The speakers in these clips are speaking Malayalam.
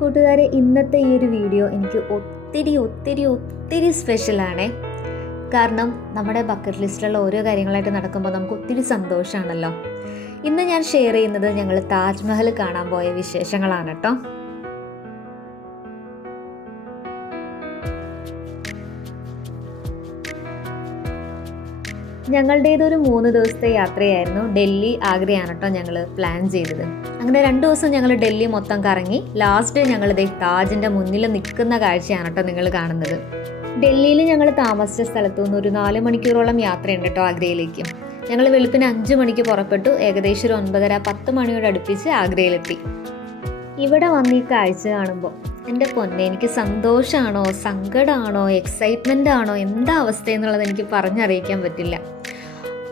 കൂട്ടുകാരെ ഇന്നത്തെ ഈ ഒരു വീഡിയോ എനിക്ക് ഒത്തിരി ഒത്തിരി ഒത്തിരി സ്പെഷ്യലാണ് കാരണം നമ്മുടെ ബക്കറ്റ് ലിസ്റ്റിലുള്ള ഓരോ കാര്യങ്ങളായിട്ട് നടക്കുമ്പോൾ നമുക്ക് ഒത്തിരി സന്തോഷമാണല്ലോ ഇന്ന് ഞാൻ ഷെയർ ചെയ്യുന്നത് ഞങ്ങൾ താജ്മഹൽ കാണാൻ പോയ വിശേഷങ്ങളാണ് കേട്ടോ. ഞങ്ങളുടേതൊരു മൂന്ന് ദിവസത്തെ യാത്രയായിരുന്നു ഡൽഹി ആഗ്രയാണ് കേട്ടോ ഞങ്ങൾ പ്ലാൻ ചെയ്തത്. അങ്ങനെ രണ്ട് ദിവസം ഞങ്ങൾ ഡൽഹി മൊത്തം കറങ്ങി. ലാസ്റ്റ് ഞങ്ങൾ താജിന്റെ മുന്നിൽ നിൽക്കുന്ന കാഴ്ചയാണ് കേട്ടോ നിങ്ങൾ കാണുന്നത്. ഡൽഹിയിൽ ഞങ്ങൾ താമസിച്ച സ്ഥലത്തു നിന്ന് ഒരു നാല് മണിക്കൂറോളം യാത്രയുണ്ട് കേട്ടോ ആഗ്രയിലേക്ക്. ഞങ്ങൾ വെളുപ്പിന് അഞ്ച് മണിക്ക് പുറപ്പെട്ടു. ഏകദേശം ഒരു ഒൻപതര പത്ത് മണിയോട് അടുപ്പിച്ച് ആഗ്രയിലെത്തി. ഇവിടെ വന്ന് ഈ കാഴ്ച കാണുമ്പോൾ എന്റെ പൊന്നെ എനിക്ക് സന്തോഷമാണോ സങ്കടമാണോ എക്സൈറ്റ്മെന്റ് ആണോ? എന്താ അവസ്ഥ എന്നുള്ളത് എനിക്ക് പറഞ്ഞറിയിക്കാൻ പറ്റില്ല.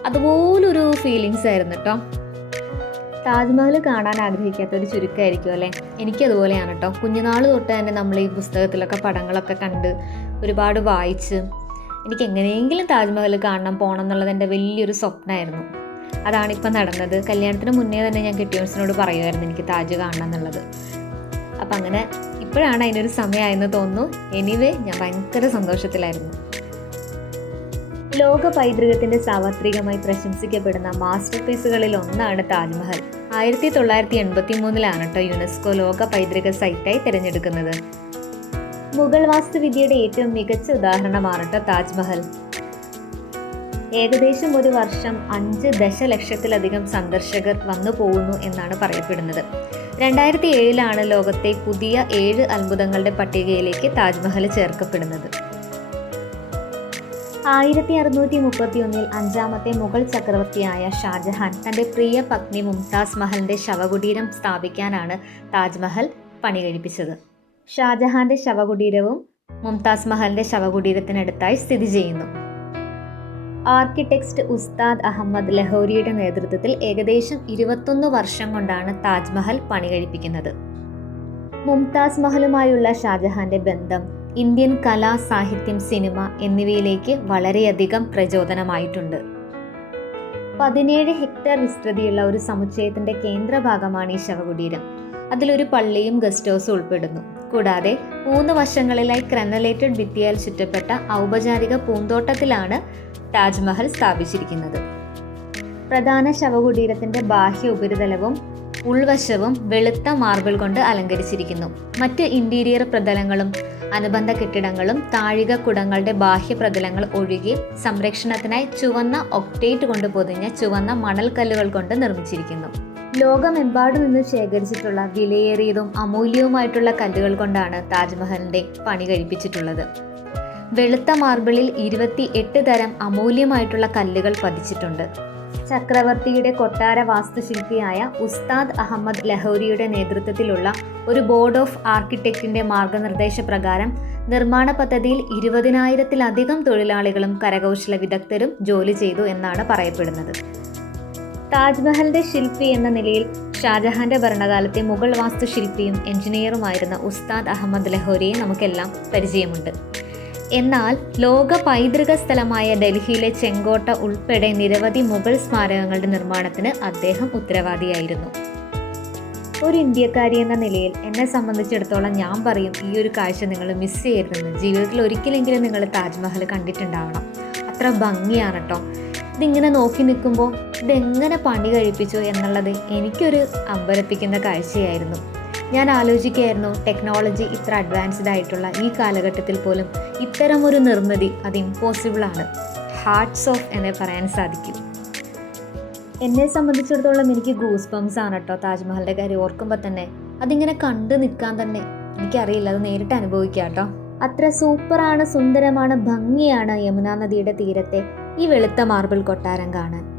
അതുപോലൊരു ഫീലിങ്സ് ആയിരുന്നു കേട്ടോ താജ്മഹൽ കാണാൻ ആഗ്രഹിക്കാത്ത ഒരു ചുരുക്കമായിരിക്കും അല്ലേ? എനിക്കതുപോലെയാണ് കേട്ടോ കുഞ്ഞുനാൾ തൊട്ട് തന്നെ നമ്മൾ ഈ പുസ്തകത്തിലൊക്കെ പടങ്ങളൊക്കെ കണ്ട് ഒരുപാട് വായിച്ച് എനിക്ക് എങ്ങനെയെങ്കിലും താജ്മഹൽ കാണണം പോകണം എന്നുള്ളത് എന്റെ വലിയൊരു സ്വപ്നമായിരുന്നു അതാണിപ്പോൾ നടന്നത്. കല്യാണത്തിന് മുന്നേ തന്നെ ഞാൻ കെട്ടിയോൺസിനോട് പറയുമായിരുന്നു എനിക്ക് താജ് കാണണം എന്നുള്ളത്. അപ്പം അങ്ങനെ ഇപ്പോഴാണ് അതിനൊരു സമയമായെന്ന് തോന്നുന്നു. എനിവേ ഞാൻ ഭയങ്കര സന്തോഷത്തിലായിരുന്നു. ലോക പൈതൃകത്തിന്റെ സാർവത്രികമായി പ്രശംസിക്കപ്പെടുന്ന മാസ്റ്റർ പീസുകളിൽ ഒന്നാണ് താജ്മഹൽ. ആയിരത്തി തൊള്ളായിരത്തി എൺപത്തി മൂന്നിലാണ് കേട്ടോ യുനെസ്കോ ലോക പൈതൃക സൈറ്റായി തിരഞ്ഞെടുക്കുന്നത്. മുഗൾ വാസ്തുവിദ്യയുടെ ഏറ്റവും മികച്ച ഉദാഹരണമാണ് കേട്ടോ താജ്മഹൽ. ഏകദേശം ഒരു വർഷം അഞ്ച് ദശലക്ഷത്തിലധികം സന്ദർശകർ വന്നു പോകുന്നു എന്നാണ് പറയപ്പെടുന്നത്. രണ്ടായിരത്തി ഏഴിലാണ് ലോകത്തെ പുതിയ ഏഴ് അത്ഭുതങ്ങളുടെ പട്ടികയിലേക്ക് താജ്മഹൽ ചേർക്കപ്പെടുന്നത്. ആയിരത്തി അറുന്നൂറ്റി മുപ്പത്തി ഒന്നിൽ അഞ്ചാമത്തെ മുഗൾ ചക്രവർത്തിയായ ഷാജഹാൻ തന്റെ പ്രിയ പത്നി മുംതാസ് മഹലിന്റെ ശവകുടീരം സ്ഥാപിക്കാനാണ് താജ്മഹൽ പണി കഴിപ്പിച്ചത് ഷാജഹാന്റെ ശവകുടീരവും മുംതാസ് മഹലിന്റെ ശവകുടീരത്തിനടുത്തായി സ്ഥിതി ചെയ്യുന്നു. ആർക്കിടെക്സ്റ്റ് ഉസ്താദ് അഹമ്മദ് ലഹോരിയുടെ നേതൃത്വത്തിൽ ഏകദേശം ഇരുപത്തൊന്ന് വർഷം കൊണ്ടാണ് താജ്മഹൽ പണി കഴിപ്പിക്കുന്നത് മുംതാസ് മഹലുമായുള്ള ഷാജഹാന്റെ ബന്ധം ഇന്ത്യൻ കല സാഹിത്യം സിനിമ എന്നിവയിലേക്ക് വളരെയധികം പ്രചോദനമായിട്ടുണ്ട്. പതിനേഴ് ഹെക്ടർ വിസ്തൃതിയുള്ള ഒരു സമുച്ചയത്തിന്റെ കേന്ദ്രഭാഗമാണ് ഈ ശവകുടീരം. അതിലൊരു പള്ളിയും ഗസ്റ്റ് ഹൗസും ഉൾപ്പെടുന്നു. കൂടാതെ മൂന്ന് വശങ്ങളിലായി ക്രനലേറ്റഡ് ഭിത്തിയാൽ ചുറ്റപ്പെട്ട ഔപചാരിക പൂന്തോട്ടത്തിലാണ് താജ്മഹൽ സ്ഥാപിച്ചിരിക്കുന്നത്. പ്രധാന ശവകുടീരത്തിന്റെ ബാഹ്യ ഉപരിതലവും ഉൾവശവും വെളുത്ത മാർബിൾ കൊണ്ട് അലങ്കരിച്ചിരിക്കുന്നു. മറ്റ് ഇന്റീരിയർ പ്രതലങ്ങളും അനുബന്ധ കെട്ടിടങ്ങളും താഴിക കുടങ്ങളുടെ ബാഹ്യ പ്രതലങ്ങൾ ഒഴികെ സംരക്ഷണത്തിനായി ചുവന്ന ഒക്ടേറ്റ് കൊണ്ട് പൊതിഞ്ഞ ചുവന്ന മണൽക്കല്ലുകൾ കൊണ്ട് നിർമ്മിച്ചിരിക്കുന്നു. ലോകമെമ്പാടു നിന്ന് ശേഖരിച്ചിട്ടുള്ള വിലയേറിയതും അമൂല്യവുമായിട്ടുള്ള കല്ലുകൾ കൊണ്ടാണ് താജ്മഹലിന്റെ പണി കഴിപ്പിച്ചിട്ടുള്ളത്. വെളുത്ത മാർബിളിൽ ഇരുപത്തി എട്ട് തരം അമൂല്യമായിട്ടുള്ള കല്ലുകൾ പതിച്ചിട്ടുണ്ട്. ചക്രവർത്തിയുടെ കൊട്ടാര വാസ്തുശില്പിയായ ഉസ്താദ് അഹമ്മദ് ലഹോരിയുടെ നേതൃത്വത്തിലുള്ള ഒരു ബോർഡ് ഓഫ് ആർക്കിടെക്റ്റിന്റെ മാർഗനിർദ്ദേശ പ്രകാരം നിർമ്മാണ പദ്ധതിയിൽ ഇരുപതിനായിരത്തിലധികം തൊഴിലാളികളും കരകൗശല വിദഗ്ധരും ജോലി ചെയ്തു എന്നാണ് പറയപ്പെടുന്നത്. താജ്മഹലിന്റെ ശില്പി എന്ന നിലയിൽ ഷാജഹാന്റെ ഭരണകാലത്തെ മുഗൾ വാസ്തുശില്പിയും എഞ്ചിനീയറുമായിരുന്ന ഉസ്താദ് അഹമ്മദ് ലഹോരിയെ നമുക്കെല്ലാം പരിചയമുണ്ട്. എന്നാൽ ലോക പൈതൃക സ്ഥലമായ ഡൽഹിയിലെ ചെങ്കോട്ട ഉൾപ്പെടെ നിരവധി മുഗൾ സ്മാരകങ്ങളുടെ നിർമ്മാണത്തിന് അദ്ദേഹം ഉത്തരവാദിയായിരുന്നു. ഒരു ഇന്ത്യക്കാരി എന്ന നിലയിൽ എന്നെ സംബന്ധിച്ചിടത്തോളം ഞാൻ പറയും ഈ ഒരു കാഴ്ച നിങ്ങൾ മിസ് ചെയ്യരുതെന്ന്. ജീവിതത്തിൽ ഒരിക്കലെങ്കിലും നിങ്ങൾ താജ്മഹൽ കണ്ടിട്ടുണ്ടാവണം. അത്ര ഭംഗിയാണ് കേട്ടോ ഇതിങ്ങനെ നോക്കി നിൽക്കുമ്പോൾ ഇതെങ്ങനെ പണി കഴിപ്പിച്ചു എന്നുള്ളത് എനിക്കൊരു അമ്പരപ്പിക്കുന്ന കാഴ്ചയായിരുന്നു. ഞാൻ ആലോചിക്കുകയായിരുന്നു ടെക്നോളജി ഇത്ര അഡ്വാൻസ്ഡ് ആയിട്ടുള്ള ഈ കാലഘട്ടത്തിൽ പോലും ഇത്തരമൊരു നിർമ്മിതി അത് ഇമ്പോസിബിൾ ആണ്. ഹാർട്ട്സ് ഓഫ് എന്നെ പറയാൻ സാധിക്കും. എന്നെ സംബന്ധിച്ചിടത്തോളം എനിക്ക് ഗൂസ് ബംസ് ആണ് കേട്ടോ താജ്മഹലിന്റെ കാര്യം ഓർക്കുമ്പോൾ തന്നെ. അതിങ്ങനെ കണ്ടു നിൽക്കാൻ തന്നെ എനിക്കറിയില്ല അത് നേരിട്ട് അനുഭവിക്കാം കേട്ടോ അത്ര സൂപ്പറാണ് സുന്ദരമാണ് ഭംഗിയാണ് യമുനാ നദിയുടെ തീരത്തെ ഈ വെളുത്ത മാർബിൾ കൊട്ടാരം കാണാൻ.